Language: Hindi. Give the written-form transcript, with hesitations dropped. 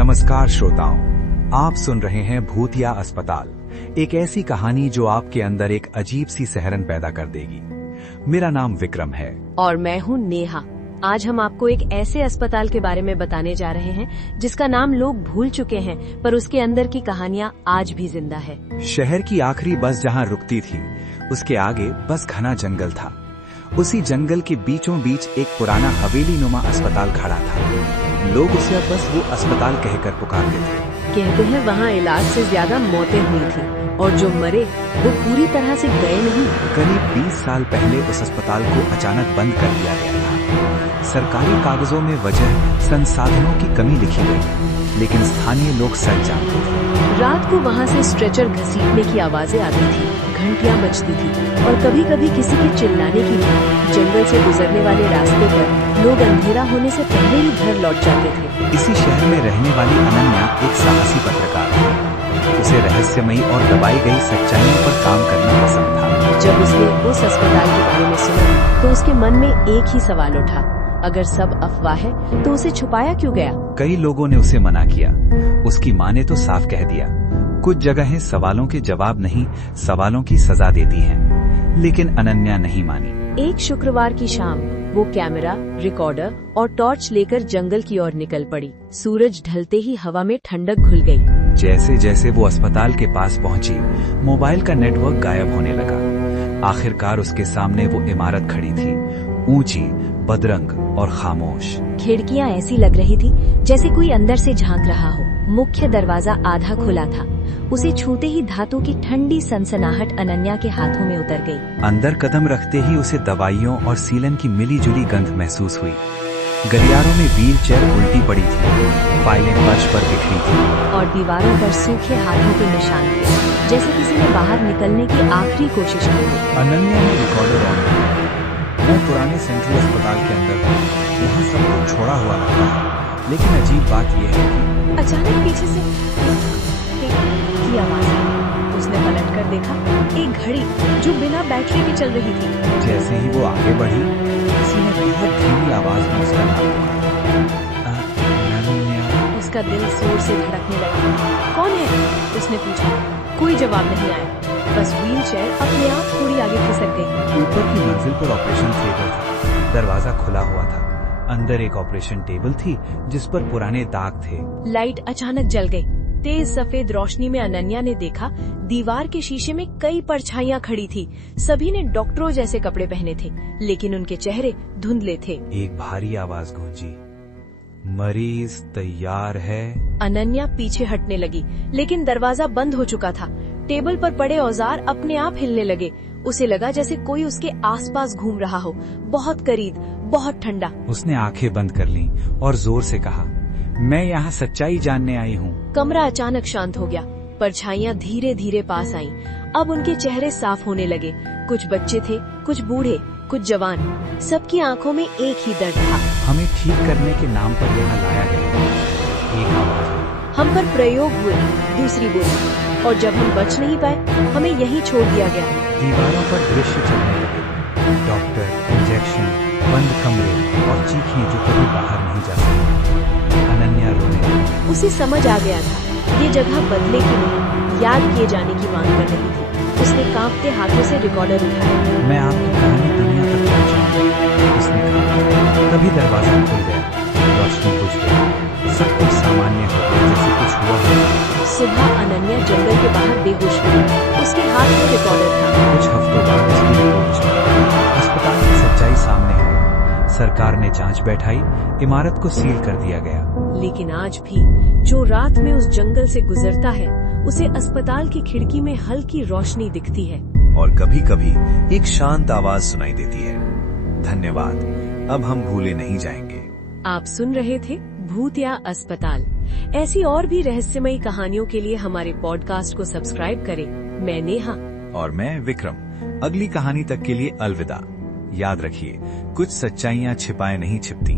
नमस्कार श्रोताओं, आप सुन रहे हैं भूतिया अस्पताल, एक ऐसी कहानी जो आपके अंदर एक अजीब सी सहरन पैदा कर देगी। मेरा नाम विक्रम है और मैं हूँ नेहा। आज हम आपको एक ऐसे अस्पताल के बारे में बताने जा रहे हैं जिसका नाम लोग भूल चुके हैं, पर उसके अंदर की कहानियाँ आज भी जिंदा है। शहर की आखिरी बस जहाँ रुकती थी, उसके आगे बस घना जंगल था। उसी जंगल के बीचों बीच एक पुराना हवेली नुमा अस्पताल खड़ा था। लोग उसे अब बस वो अस्पताल कहकर पुकारते थे। कहते हैं वहाँ इलाज से ज्यादा मौतें हुई थी और जो मरे वो पूरी तरह से गए नहीं। करीब 20 साल पहले उस अस्पताल को अचानक बंद कर दिया गया था। सरकारी कागजों में वजह संसाधनों की कमी लिखी गई, लेकिन स्थानीय लोग सच जानते थे। रात को वहाँ से स्ट्रेचर घसीटने की आवाजें आती थी, घंटियाँ बजती थी और कभी कभी किसी के चिल्लाने की भी। जंगल से गुजरने वाले रास्ते पर लोग अंधेरा होने से पहले ही घर लौट जाते थे। इसी शहर में रहने वाली अनन्या एक साहसी पत्रकार थी। उसे रहस्यमयी और दबाई गई सच्चाइयों पर काम करना पसंद था। जब उसने उस अस्पताल के बारे में सुना तो उसके मन में एक ही सवाल उठा, अगर सब अफवाह है तो उसे छुपाया क्यों गया? कई लोगों ने उसे मना किया। उसकी माँ ने तो साफ कह दिया, कुछ जगहें सवालों के जवाब नहीं, सवालों की सजा देती हैं। लेकिन अनन्या नहीं मानी। एक शुक्रवार की शाम वो कैमरा, रिकॉर्डर और टॉर्च लेकर जंगल की ओर निकल पड़ी। सूरज ढलते ही हवा में ठंडक घुल गई। जैसे जैसे वो अस्पताल के पास पहुंची, मोबाइल का नेटवर्क गायब होने लगा। आखिरकार उसके सामने वो इमारत खड़ी थी, ऊंची, बदरंग और खामोश। खिड़कियां ऐसी लग रही थी जैसे कोई अंदर से झांक रहा हो। मुख्य दरवाजा आधा खुला था। उसे छूते ही धातु की ठंडी सनसनाहट अनन्या के हाथों में उतर गई। अंदर कदम रखते ही उसे दवाइयों और सीलन की मिली-जुली गंध महसूस हुई। गलियारों में व्हील चेयर उल्टी पड़ी थी, फाइलें फर्श पर बिखरी थी और दीवारों पर सूखे हाथों के निशान थे, जैसे किसी ने बाहर निकलने की आखिरी कोशिश की। अनन्या ने रिकॉर्डर ऑन किया। मैं पुराने सेंट्रल अस्पताल के अंदर हूँ, यहाँ सब कुछ छोड़ा हुआ लगता है, लेकिन अजीब बात यह है कि अचानक पीछे से की आवाज आई। उसने पलट कर देखा, एक घड़ी जो बिना बैटरी के चल रही थी। जैसे ही वो आगे बढ़ी, किसी ने बहुत धीमी आवाज में उसका नाम पुकारा, अनन्या। उसका दिल जोर से धड़कने लगा। कौन है? उसने पूछा। कोई जवाब नहीं आया, बस व्हील चेयर अपने आप थोड़ी आगे खिसक गई। ऊपर की मंजिल पर ऑपरेशन थिएटर था। दरवाजा खुला हुआ था। अंदर एक ऑपरेशन टेबल थी जिस पर पुराने दाग थे। लाइट अचानक जल गई। तेज सफेद रोशनी में अनन्या ने देखा, दीवार के शीशे में कई परछाइयां खड़ी थी। सभी ने डॉक्टरों जैसे कपड़े पहने थे, लेकिन उनके चेहरे धुंधले थे। एक भारी आवाज गूंजी, मरीज तैयार है। अनन्या पीछे हटने लगी, लेकिन दरवाजा बंद हो चुका था। टेबल पर पड़े औजार अपने आप हिलने लगे। उसे लगा जैसे कोई उसके आसपास घूम रहा हो, बहुत करीब, बहुत ठंडा। उसने आंखें बंद कर लीं और जोर से कहा, मैं यहाँ सच्चाई जानने आई हूँ। कमरा अचानक शांत हो गया। परछाइयां धीरे धीरे पास आईं। अब उनके चेहरे साफ होने लगे। कुछ बच्चे थे, कुछ बूढ़े, कुछ जवान। सबकी आंखों में एक ही दर्द था। हमें ठीक करने के नाम पर यहाँ लाया गया। एक आवाज, हम पर प्रयोग हुए, दूसरी बोली, और जब हम बच नहीं पाए, हमें यहीं छोड़ दिया गया। दीवारों पर दृश्य चलने लगे, डॉक्टर, इंजेक्शन, बंद कमरे और चीखें जो कभी बाहर नहीं जा सकती। अनन्या रोने लगी। उसे समझ आ गया था, ये जगह बदले की नहीं, याद किए जाने की मांग कर रही थी। उसने कांपते हाथों से रिकॉर्डर उठाया। मैं आपकी कहानी दुनिया तक पहुंचाऊंगा, उसने कहा। तभी दरवाजा खुल गया, रोशनी बुझ गई, सब कुछ सामान्य हो गया जैसे कुछ हुआ नहीं। सुबह अनन्या जंगल के बाहर बेहोश हुई। उसके हाथ में रिकॉर्डर था। कुछ हफ्तों बाद उसकी रिपोर्ट छपी। अस्पताल की सच्चाई सामने आई। सरकार ने जांच बैठाई, इमारत को सील कर दिया गया। लेकिन आज भी जो रात में उस जंगल से गुजरता है, उसे अस्पताल की खिड़की में हल्की रोशनी दिखती है और कभी कभी एक शांत आवाज सुनाई देती है, धन्यवाद, अब हम भूले नहीं जाएंगे। आप सुन रहे थे भूतिया अस्पताल। ऐसी और भी रहस्यमयी कहानियों के लिए हमारे पॉडकास्ट को सब्सक्राइब करें। मैं नेहा और मैं विक्रम। अगली कहानी तक के लिए अलविदा। याद रखिए, कुछ सच्चाइयाँ छिपाए नहीं छिपती।